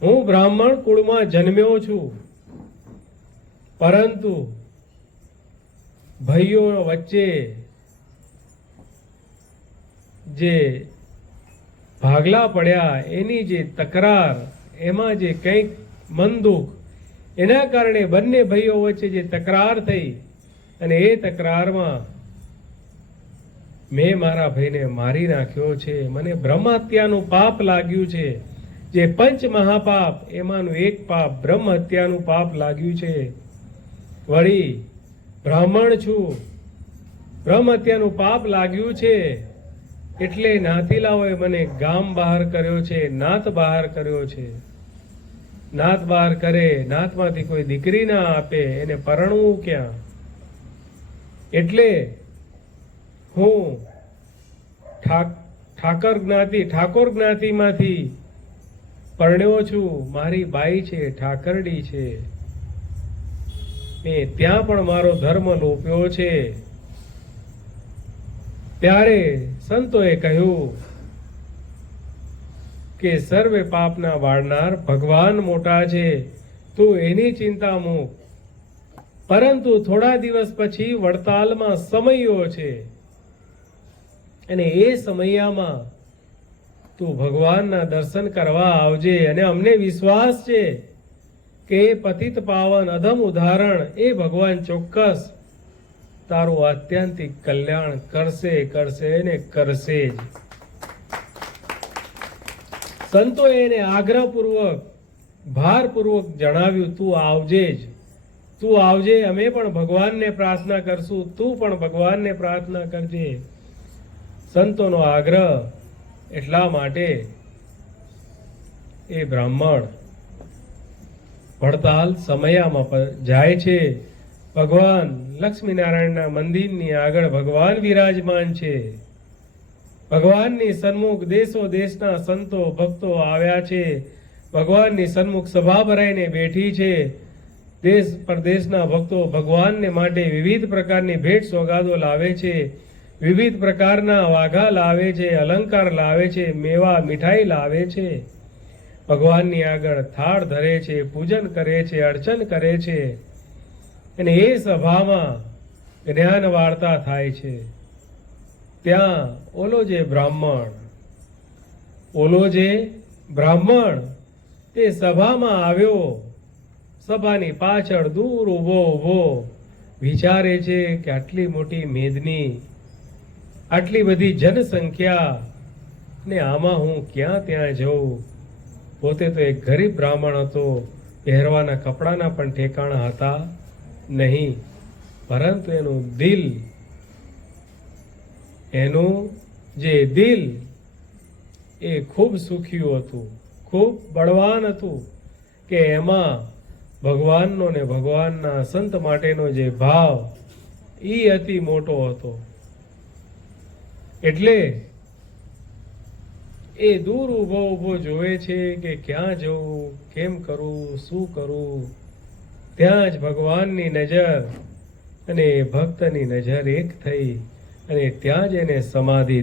હું બ્રાહ્મણ કુળમાં જન્મ્યો છું, પરંતુ ભાઈઓ વચ્ચે જે ભાગલા પડ્યા, એની જે તકરાર, એમાં જે કંઈક મન દુઃખ, એના કારણે બંને ભાઈઓ વચ્ચે જે તકરાર થઈ અને એ તકરારમાં મેં મારા ભાઈને મારી નાખ્યો છે. મને બ્રહ્મ હત્યાનું પાપ લાગ્યું છે. જે 5 મહાપાપ એમાંનું એક પાપ બ્રહ્મ હત્યાનું પાપ લાગ્યું છે. વળી બ્રાહ્મણ છું, બ્રહ્મ હત્યાનું પાપ લાગ્યું છે એટલે નાથીલાઓએ મને ગામ બહાર કર્યો છે, નાત બહાર કર્યો છે. નાત બહાર કરે, નાતમાંથી કોઈ દીકરી ના આપે, એને પરણવું ક્યાં? એટલે હું ઠાકોર જ્ઞાતિમાંથી પરણ્યો છું. મારી બાઈ છે ઠાકરડી છે. મેં ત્યાં પણ મારો ધર્મ લોપ્યો છે. ત્યારે સંતોએ કહ્યું કે સર્વે પાપના વાળનાર ભગવાન મોટા છે, તું એની ચિંતા મૂક. પરંતુ થોડા દિવસ પછી વડતાલમાં સમયો છે અને એ સમયમાં તું ભગવાનના દર્શન કરવા આવજે. અને અમને વિશ્વાસ છે કે પતિત પાવન અધમ ઉદાહરણ એ ભગવાન ચોક્કસ તારું આત્યંતિક કલ્યાણ કરશે ને કરશે જ. સંતોએ એને આગ્રહપૂર્વક ભારપૂર્વક જણાવ્યું, તું આવજે જ, તું આવજે, અમે પણ ભગવાનને પ્રાર્થના કરશું, તું પણ ભગવાનને પ્રાર્થના કરજે. સંતોનો આગ્રહ એટલા માટે એ બ્રાહ્મણ વડતાલ સમયામાં જાય છે. ભગવાન લક્ષ્મીનારાયણના મંદિરની આગળ ભગવાન વિરાજમાન છે. ભગવાનની સન્મુખ દેશો દેશના સંતો ભક્તો આવ્યા છે. ભગવાનની સન્મુખ સભા ભરાઈને બેઠી છે. દેશ પરદેશના ભક્તો ભગવાનને માટે વિવિધ પ્રકારની ભેટ સોગાદો લાવે છે, વિવિધ પ્રકારના વાઘા લાવે છે, અલંકાર લાવે છે, મેવા મીઠાઈ લાવે છે. ભગવાનની આગળ થાળ ધરે છે, પૂજન કરે છે, અર્ચન કરે છે. અને એ સભામાં જ્ઞાન વાર્તા થાય છે. ત્યાં ઓલો જે બ્રાહ્મણ તે સભામાં આવ્યો, સભાની પાછળ દૂર ઊભો વિચારે છે કે આટલી મોટી મેદની, આટલી બધી જનસંખ્યા, ને આમાં હું ક્યાં ત્યાં જઉં. પોતે તો એક ગરીબ બ્રાહ્મણ હતો, પહેરવાના કપડાના પણ ઠેકાણા હતા નહીં, પરંતુ એનું દિલ એ ખૂબ સુખિયું હતું, ખૂબ બળવાન હતું, કે એમાં ભગવાનનો ને ભગવાનના સંત માટેનો જે ભાવ એ અતિ મોટો હતો. એટલે એ દૂર ઊભો જોવે છે કે ક્યાં જવું, કેમ કરવું, શું કરવું. ત્યાં જ ભગવાનની નજર અને ભક્તની નજર એક થઈ અને ત્યાં જ એને સમાધિ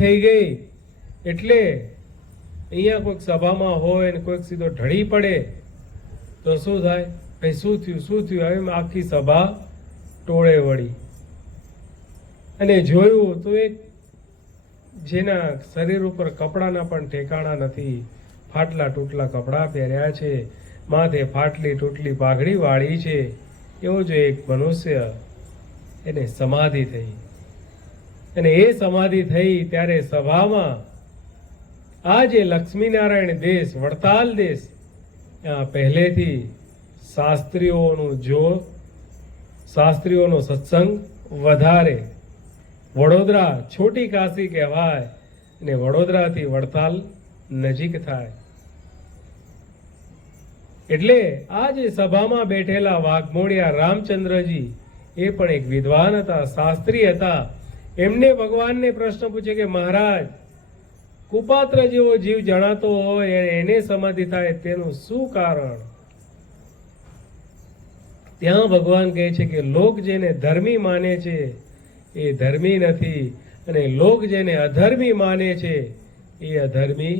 થઈ ગઈ. એટલે અહીંયા કોઈક સભામાં હોય ને કોઈક સીધો ઢળી પડે તો શું થાય? ભાઈ શું થયું? એમ આખી સભા ટોળે વળી. અને જોયું તો એક જેના શરીર ઉપર કપડાના પણ ઠેકાણા નથી, ફાટલા તૂટલા કપડાં પહેર્યા છે, માથે ફાટલી તૂટલી પાઘડી વાળી છે, એવો જો એક મનુષ્ય, એને સમાધિ થઈ. અને એ સમાધિ થઈ ત્યારે સભામાં આ જે લક્ષ્મીનારાયણ દેશ, વડતાલ દેશ, પહેલેથી શાસ્ત્રીઓનો સત્સંગ વધારે. વડોદરા છોટી કાશી કહેવાય અને વડોદરાથી વડતાલ નજીક થાય. એટલે આ જે સભામાં બેઠેલા વાઘમોડિયા રામચંદ્રજી એ પણ એક વિદ્વાન હતા, શાસ્ત્રી હતા. એમને ભગવાનને પ્રશ્ન પૂછે કે મહારાજ, કુપાત્ર જેવો જીવ જણાતો હોય એને સમાધિ થાય તેનું શું કારણ? ત્યાં ભગવાન કહે છે કે લોક જેને ધર્મી માને છે એ ધર્મી નથી, અને લોક જેને અધર્મી માને છે એ અધર્મી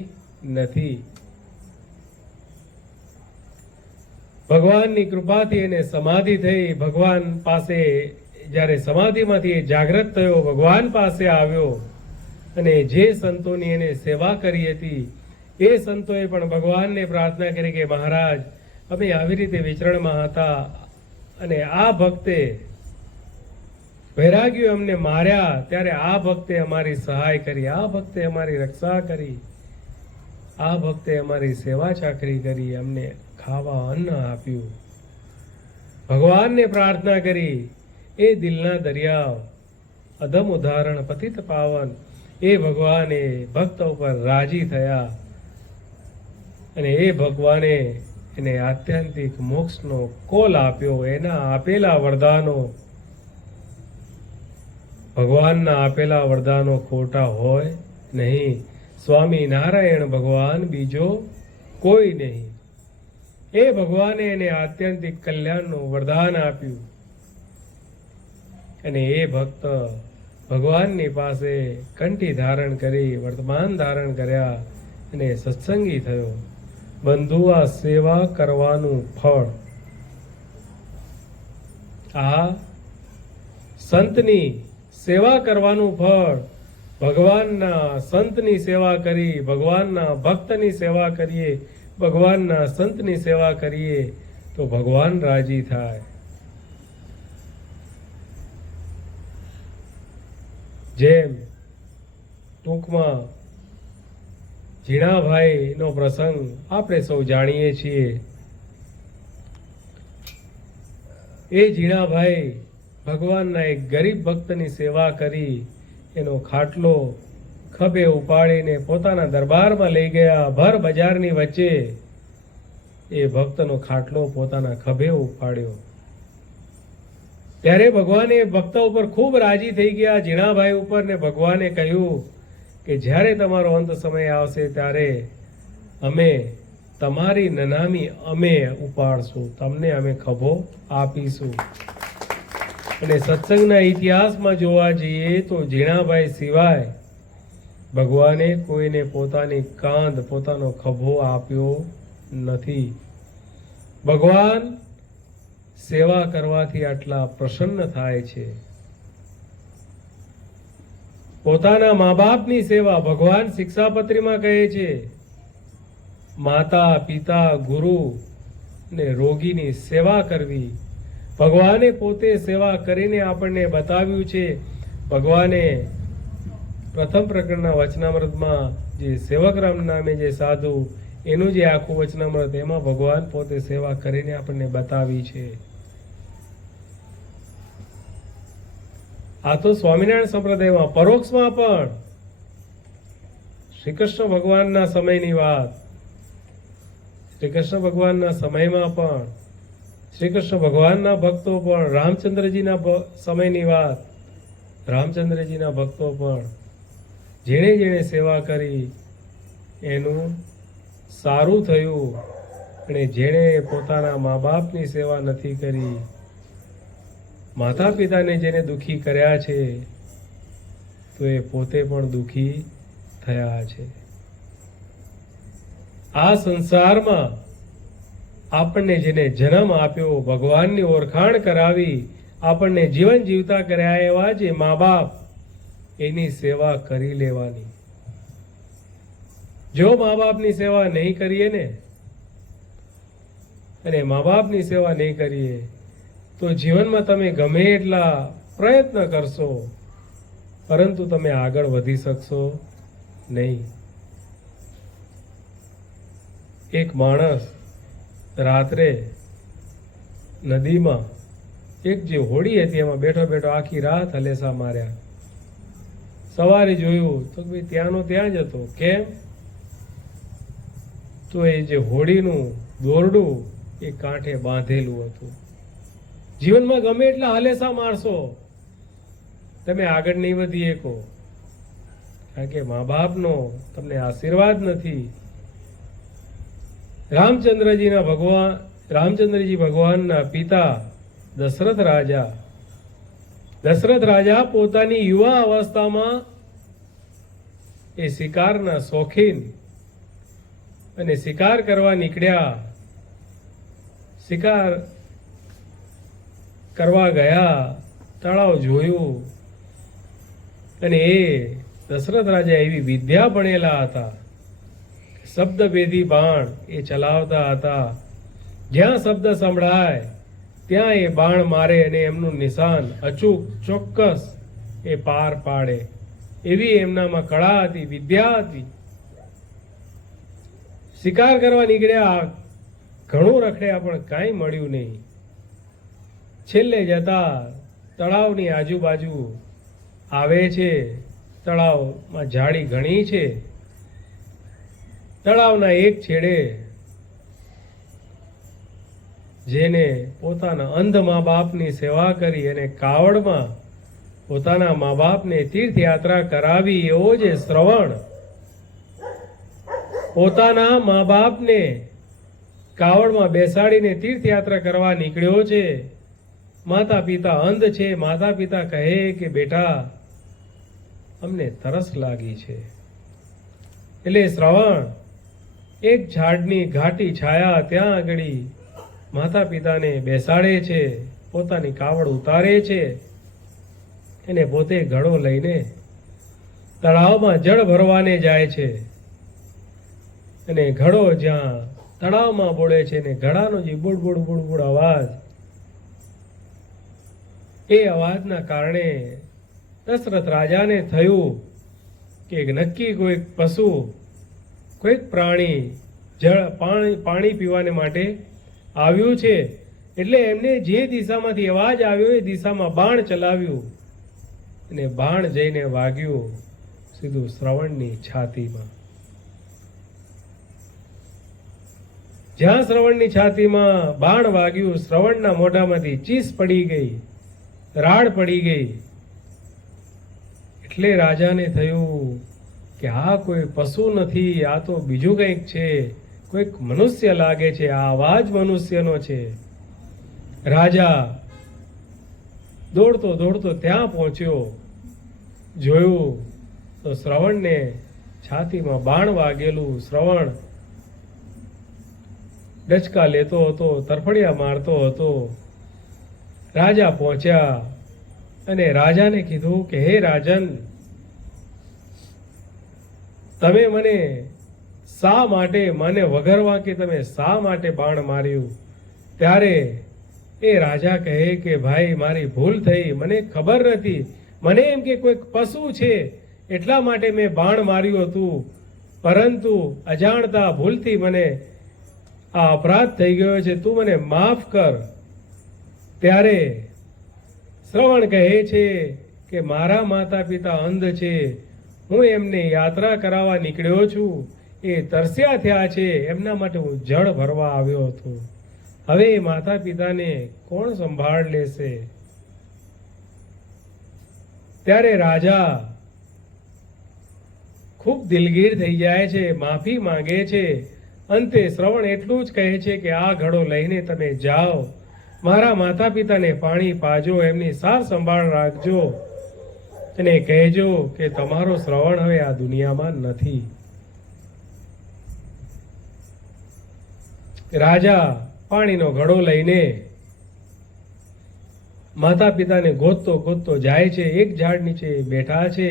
નથી. ભગવાનની કૃપાથી એને સમાધિ થઈ. ભગવાન પાસે જ્યારે સમાધિમાંથી જાગૃત થયો, ભગવાન પાસે આવ્યો, અને જે સંતોની એને સેવા કરી હતી એ સંતોએ પણ ભગવાનને પ્રાર્થના કરી કે મહારાજ, અમે આવી રીતે વિચરણમાં હતા અને આ ભક્તે વૈરાગ્યો અમને માર્યા, ત્યારે આ ભક્તે અમારી સહાય કરી, આ ભક્તે અમારી રક્ષા કરી, આ ભક્તે અમારી સેવા ચાકરી કરી, અમને ખાવા અન્ન આપ્યું. ભગવાનને પ્રાર્થના કરી. એ દિલના દરિયા, અધમ ઉદાહરણ, પતિત પાવન, એ ભગવાને ભક્ત ઉપર રાજી થયા અને એ ભગવાને એને આત્યંતિક મોક્ષનો કોલ આપ્યો. એના આપેલા વરદાનો, ભગવાનના આપેલા વરદાનો ખોટા હોય નહીં. સ્વામી નારાયણ ભગવાન બીજો કોઈ નહીં. એ ભગવાને એને આત્યંતિક કલ્યાણનું વરદાન આપ્યું અને એ ભક્ત ભગવાનની પાસે કંઠી ધારણ કરી, વર્તમાન ધારણ કર્યા અને સત્સંગી થયો. બંધુ, આ સેવા કરવાનું ફળ, આ સંતની સેવા કરવાનું ફળ, ભગવાનના સંતની સેવા કરી, ભગવાનના ભક્તની સેવા કરીએ, ભગવાનના સંતની સેવા કરીએ તો ભગવાન રાજી થાય. જેમ ટૂંકમાં ઝીણાભાઈનો પ્રસંગ આપણે સૌ જાણીએ છીએ. એ ઝીણાભાઈ ભગવાનના એક ગરીબ ભક્તની સેવા કરી એનો ખાટલો ખભે ઉપાડીને પોતાના દરબારમાં લઈ ગયા. ભર બજારની વચ્ચે એ ભક્તનો ખાટલો પોતાના ખભે ઉપાડ્યો. ત્યારે ભગવાને ભક્ત ઉપર ખૂબ રાજી થઈ ગયા, ઝીણાભાઈ ઉપર, ને ભગવાને કહ્યું કે જ્યારે તમારો અંત સમય આવશે ત્યારે અમે તમારી નનામી અમે ઉપાડશું, તમને અમે ખભો આપીશું. અને સત્સંગના ઇતિહાસમાં જોવા જઈએ તો ઝીણાભાઈ સિવાય ભગવાને કોઈને પોતાની કાંધ, પોતાનો ખભો આપ્યો નથી. ભગવાન સેવા કરવાથી આટલા પ્રસન્ન થાય છે. પોતાના મા બાપની સેવા ભગવાન શિક્ષાપત્રીમાં કહે છે, માતા પિતા ગુરુ ને રોગીની સેવા કરવી. ભગવાને પોતે સેવા કરીને આપણને બતાવ્યું છે. ભગવાને પ્રથમ પ્રકરણના વચનામૃતમાં જે સેવકરામ નામે જે સાધુ, એનું જે આખું વચનામૃત, એમાં ભગવાન પોતે સેવા કરીને આપણને બતાવી છે. આ તો સ્વામિનારાયણ સંપ્રદાયમાં પરોક્ષમાં પણ શ્રી કૃષ્ણ ભગવાનના સમયની વાત. શ્રી કૃષ્ણ ભગવાનના સમયમાં પણ શ્રી કૃષ્ણ ભગવાનના ભક્તો પણ, રામચંદ્રજીના સમયની વાત, રામચંદ્રજીના ભક્તો પણ જેણે જેણે સેવા કરી એનું સારું થયું. અને જેણે પોતાના મા બાપની સેવા નથી કરી, માતા પિતાને જેને દુઃખી કર્યા છે, તો એ પોતે પણ દુઃખી થયા છે. આ સંસારમાં આપણને જેને જન્મ આપ્યો, ભગવાનની ઓળખાણ કરાવી, આપણને જીવન જીવતા કર્યા એવા જે મા બાપ, એની સેવા કરી લેવાની. જો મા બાપની સેવા નહીં કરીએ ને, અને મા બાપની સેવા નહીં કરીએ, તો જીવનમાં તમે ગમે એટલા પ્રયત્ન કરશો, પરંતુ તમે આગળ વધી શકશો નહીં. એક માણસ રાત્રે નદીમાં એક જે હોડી હતી એમાં બેઠો બેઠો આખી રાત હલેસા માર્યા. સવારે જોયું તો ભાઈ ત્યાંનો ત્યાં જ હતો. કેમ? તો એ જે હોડીનું દોરડું એ કાંઠે બાંધેલું હતું. જીવનમાં ગમે એટલા હલેસા મારશો, તમે આગળ નહીં વધી શકો, કારણ કે મા બાપનો તમને આશીર્વાદ નથી. રામચંદ્રજી ભગવાનના પિતા દશરથ રાજા પોતાની યુવા અવસ્થામાં એ શિકારના શોખીન અને શિકાર કરવા નીકળ્યા. શિકાર કરવા ગયા, તળાવ જોયું, અને એ દશરથ રાજા એવી વિદ્યા ભણેલા હતા, શબ્દભેદી બાણ એ ચલાવતા હતા. જ્યાં શબ્દ સંભળાય ત્યાં એ બાણ મારે અને એમનું નિશાન અચૂક ચોક્કસ એ પાર પાડે, એવી એમનામાં કળા હતી, વિદ્યા હતી. શિકાર કરવા નીકળ્યા, ઘણું રખડ્યા પણ કાંઈ મળ્યું નહીં. છેલ્લે જતા તળાવની આજુબાજુ આવે છે. તળાવમાં જાળી ઘણી છે. તળાવના એક છેડે જેને પોતાના અંધ મા બાપની સેવા કરી અને કાવડમાં પોતાના મા બાપને તીર્થયાત્રા કરાવી એવો જે શ્રવણ પોતાના મા બાપને કાવડમાં બેસાડીને તીર્થયાત્રા કરવા નીકળ્યો છે. માતા પિતા અંધ છે. માતા પિતા કહે કે બેટા અમને તરસ લાગી છે. એટલે શ્રવણ એક ઝાડની ઘાટી છાયા ત્યાં આગળ માતા પિતાને બેસાડે છે, પોતાની કાવડ ઉતારે છે અને પોતે ઘડો લઈને તળાવમાં જળ ભરવાને જાય છે. અને ઘડો જ્યાં તળાવમાં બોળે છે ને ઘડાનો જે બુડબુડ બુડબુડ અવાજ, એ અવાજના કારણે દશરથ રાજાને થયું કે નક્કી કોઈક પશુ, કોઈક પ્રાણી પાણી પીવાને માટે આવ્યું છે, એટલે એમને જે દિશામાંથી અવાજ આવ્યો એ દિશામાં બાણ ચલાવ્યું અને બાણ જઈને વાગ્યું સીધું શ્રવણની છાતીમાં. જ્યાં શ્રવણની છાતીમાં બાણ વાગ્યું, શ્રવણના મોઢામાંથી ચીસ પડી ગઈ, રાડ પડી ગઈ. એટલે રાજાને થયું કે આ કોઈ પશુ નથી, આ તો બીજું કંઈક છે, કોઈક મનુષ્ય લાગે છે, આ અવાજ મનુષ્યનો છે. રાજા દોડતો દોડતો ત્યાં પહોંચ્યો, જોયું તો શ્રવણને છાતીમાં બાણ વાગેલું. શ્રવણ ડચકા લેતો હતો, તરફડિયા મારતો હતો. રાજા પહોંચ્યા અને રાજાને કીધું કે હે રાજન, તમે મને શા માટે, મને વગર વાંકે તમે શા માટે બાણ માર્યું? ત્યારે એ રાજા કહે કે ભાઈ મારી ભૂલ થઈ, મને ખબર નથી, મને એમ કે કોઈક પશુ છે એટલા માટે મેં બાણ માર્યું હતું, પરંતુ અજાણતા ભૂલથી મને આ અપરાધ થઈ ગયો છે, તું મને માફ કર. ત્યારે શ્રવણ કહે છે કે મારા માતા પિતા અંધ છે, હું એમને યાત્રા કરાવવા નીકળ્યો છું, એ તરસ્યા થયા છે, એમના માટે હું જળ ભરવા આવ્યો હતો. હવે માતા પિતાને કોણ સંભાળ લેશે? ત્યારે રાજા ખૂબ દિલગીર થઈ જાય છે, માફી માંગે છે. અંતે શ્રવણ એટલું જ કહે છે કે આ ઘડો લઈને તમે જાઓ, મારા માતા પિતાને પાણી પાજો, એમની સાર સંભાળ રાખજો અને કહેજો કે તમારો શ્રવણ હવે આ દુનિયામાં નથી. રાજા પાણીનો ઘડો લઈને માતા પિતાને ગોતતો ગોતતો જાય છે. એક ઝાડ નીચે બેઠા છે.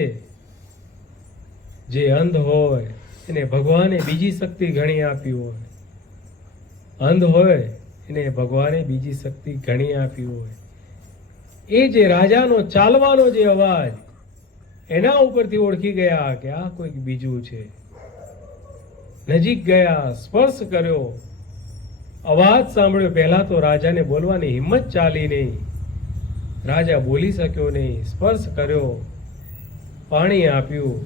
જે અંધ હોય એને ભગવાને બીજી શક્તિ ઘણી આપી હોય, અંધ હોય એને ભગવાને બીજી શક્તિ ઘણી આપી હોય. એ જે રાજાનો ચાલવાનો જે અવાજ, એના ઉપરથી ઓળખી ગયા કે આ કોઈક બીજું છે. નજીક ગયા, સ્પર્શ કર્યો, અવાજ સાંભળ્યો. પહેલા તો રાજાને બોલવાની હિંમત ચાલી નહીં, રાજા બોલી શક્યો નહીં. સ્પર્શ કર્યો, પાણી આપ્યું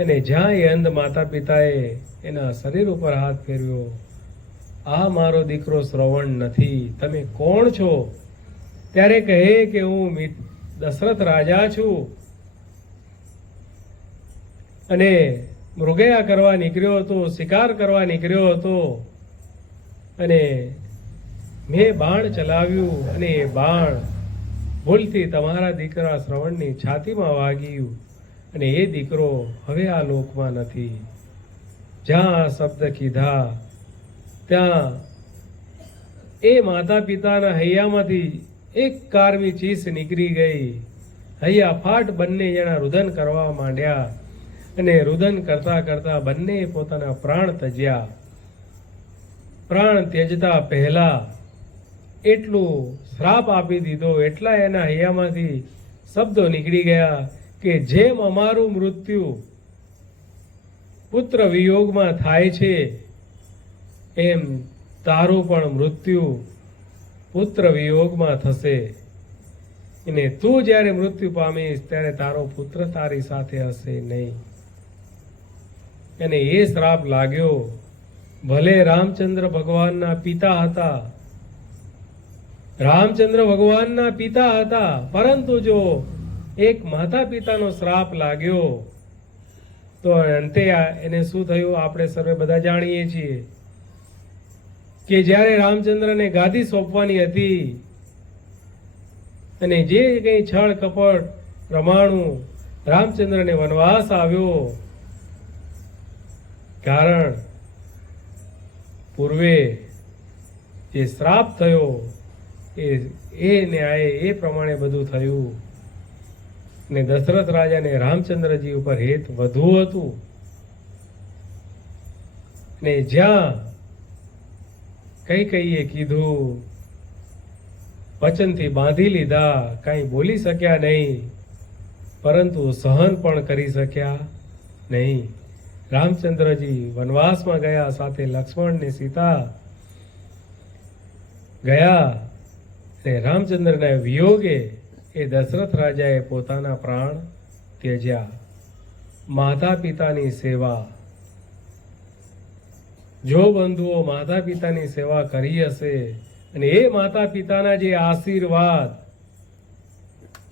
અને જ્યાં એ અંધ માતા પિતાએ એના શરીર ઉપર હાથ ફેરવ્યો, આ મારો દીકરો શ્રવણ નથી, તમે કોણ છો? ત્યારે કહે કે હું દશરથ રાજા છું અને મૃગયા કરવા નીકળ્યો હતો, શિકાર કરવા નીકળ્યો હતો અને મેં બાણ ચલાવ્યું અને એ બાણ ભૂલથી તમારા દીકરા શ્રવણની છાતીમાં વાગ્યું અને એ દીકરો હવે આ લોકમાં નથી. જ્યાં આ શબ્દ કીધા ત્યાં એ માતા પિતાના હૈયામાંથી એક કારમી ચીસ નીકળી ગઈ. હૈયા ફાટ બંને જણા રુદન કરવા માંડ્યા અને રુદન કરતા કરતા બંને પોતાના પ્રાણ ત્યજ્યા. પ્રાણ ત્યજતા પહેલા એટલું શ્રાપ આપી દીધો, એટલા એના હૈયામાંથી શબ્દો નીકળી ગયા કે જેમ અમારું મૃત્યુ પુત્ર વિયોગમાં થાય છે, એમ તારું પણ મૃત્યુ પુત્ર વિયોગમાં થશે. અને તું જ્યારે મૃત્યુ પામીશ ત્યારે તારો પુત્ર તારી સાથે હશે નહીં. અને એ શ્રાપ લાગ્યો. ભલે રામચંદ્ર ભગવાનના પિતા હતા, રામચંદ્ર ભગવાનના પિતા હતા, પરંતુ જો એક માતા પિતાનો શ્રાપ લાગ્યો તો અંતે એને શું થયું આપણે સર્વે બધા જાણીએ છીએ કે જ્યારે રામચંદ્રને ગાદી સોંપવાની હતી અને જે કંઈ છળ કપટ રમાણું રામચંદ્રને વનવાસ આવ્યો, કારણ પૂર્વે જે શ્રાપ થયો એ ન્યાય એ પ્રમાણે બધું થયું. ને દશરથ રાજાને રામચંદ્રજી ઉપર હેત વધુ હતું ને જ્યાં કઈકઈએ કીધું, વચનથી બાંધી લીધા, કાંઈ બોલી શક્યા નહીં. પરંતુ સહન પણ કરી શક્યા નહીં. રામચંદ્રજી વનવાસમાં ગયા, સાથે લક્ષ્મણ ને સીતા ગયા, અને રામચંદ્રના વિયોગે એ દશરથ રાજાએ પોતાના પ્રાણ ત્યજ્યા. માતા પિતાની સેવા, જો બંધુઓ માતા પિતાની સેવા કરી હશે અને એ માતા પિતાના જે આશીર્વાદ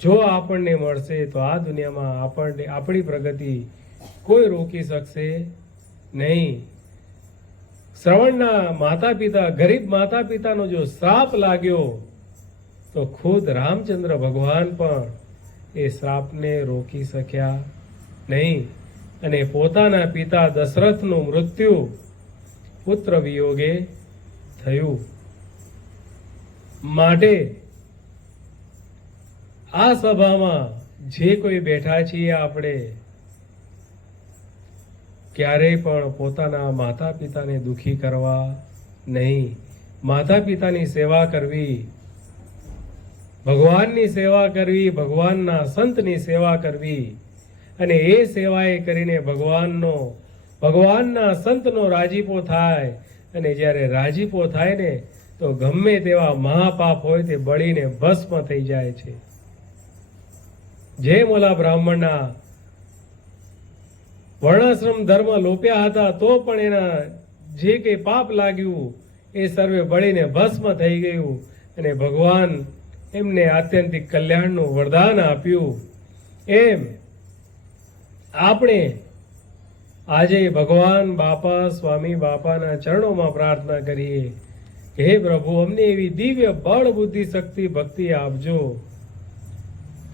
જો આપણને મળશે તો આ દુનિયામાં આપણી પ્રગતિ કોઈ રોકી શકશે નહીં. શ્રવણના માતા પિતા, ગરીબ માતા પિતાનો જો શ્રાપ લાગ્યો તો ખુદ રામચંદ્ર ભગવાન પણ એ શ્રાપને રોકી શક્યા નહીં, અને પોતાના પિતા દશરથનું મૃત્યુ પુત્ર વિયોગે થયું. માટે આ સભામાં જે કોઈ બેઠા છીએ, આપણે ક્યારેય પણ પોતાના માતા પિતાને દુખી કરવા નહીં. માતા પિતાની સેવા કરવી, ભગવાનની સેવા કરવી, ભગવાનના સંતની સેવા કરવી, અને એ સેવાએ કરીને ભગવાનના સંતનો રાજીપો થાય, અને જ્યારે રાજીપો થાય ને તો ગમે તેવા મહાપાપ હોય તે બળીને ભસ્મ થઈ જાય છે. જેમ ઓલા બ્રાહ્મણના વર્ણાશ્રમ ધર્મ લોપ્યા હતા તો પણ એના જે કંઈ પાપ લાગ્યું એ સર્વે બળીને ભસ્મ થઈ ગયું, અને ભગવાન એમને આત્યંતિક કલ્યાણનું વરદાન આપ્યું. એમ આપણે આજે ભગવાન બાપા, સ્વામી બાપાના ચરણોમાં પ્રાર્થના કરીએ કે હે પ્રભુ, અમને એવી દિવ્ય બળ, બુદ્ધિ, શક્તિ, ભક્તિ આપજો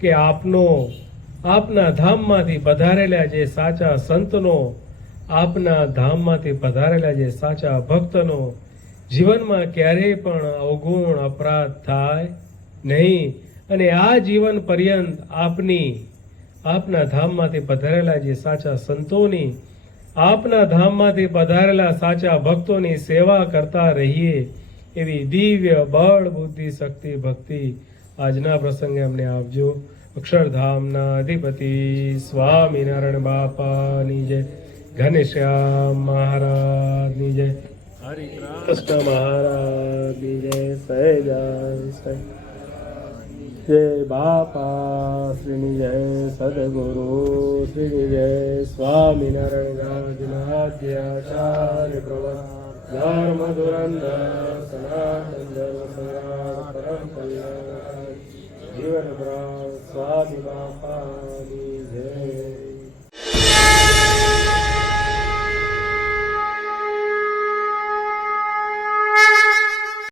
કે આપના ધામમાંથી પધારેલા જે સાચા સંતનો, આપના ધામમાંથી પધારેલા જે સાચા ભક્તનો જીવનમાં ક્યારેય પણ અવગુણ, અપરાધ થાય નહીં, અને આ જીવન પર્યંત આપના ધામમાંથી પધારેલા જે સાચા સંતોની, આપના ધામમાંથી પધારેલા સાચા ભક્તોની સેવા કરતા રહીએ એવી દિવ્ય બળ, બુદ્ધિ, શક્તિ, ભક્તિ આજના પ્રસંગે અમને આપજો. અક્ષરધામના અધિપતિ સ્વામિનારાયણ બાપાની જય, ઘનશ્યામ મહારાજની જય, હરિકૃષ્ણ મહારાજની જય, સહેજાન જય બાપા શ્રીની જય, સદગુરુ શ્રીની જય, સ્વામિનારાયણ રાજનાદ્યાચાર્ય પ્રભુ ધર્મ ધુરંધર સનાતન ધર્મ સંગ્રામ પરમ કલ્યાણ જીવન પ્રાણ સ્વામી બાપાની જય.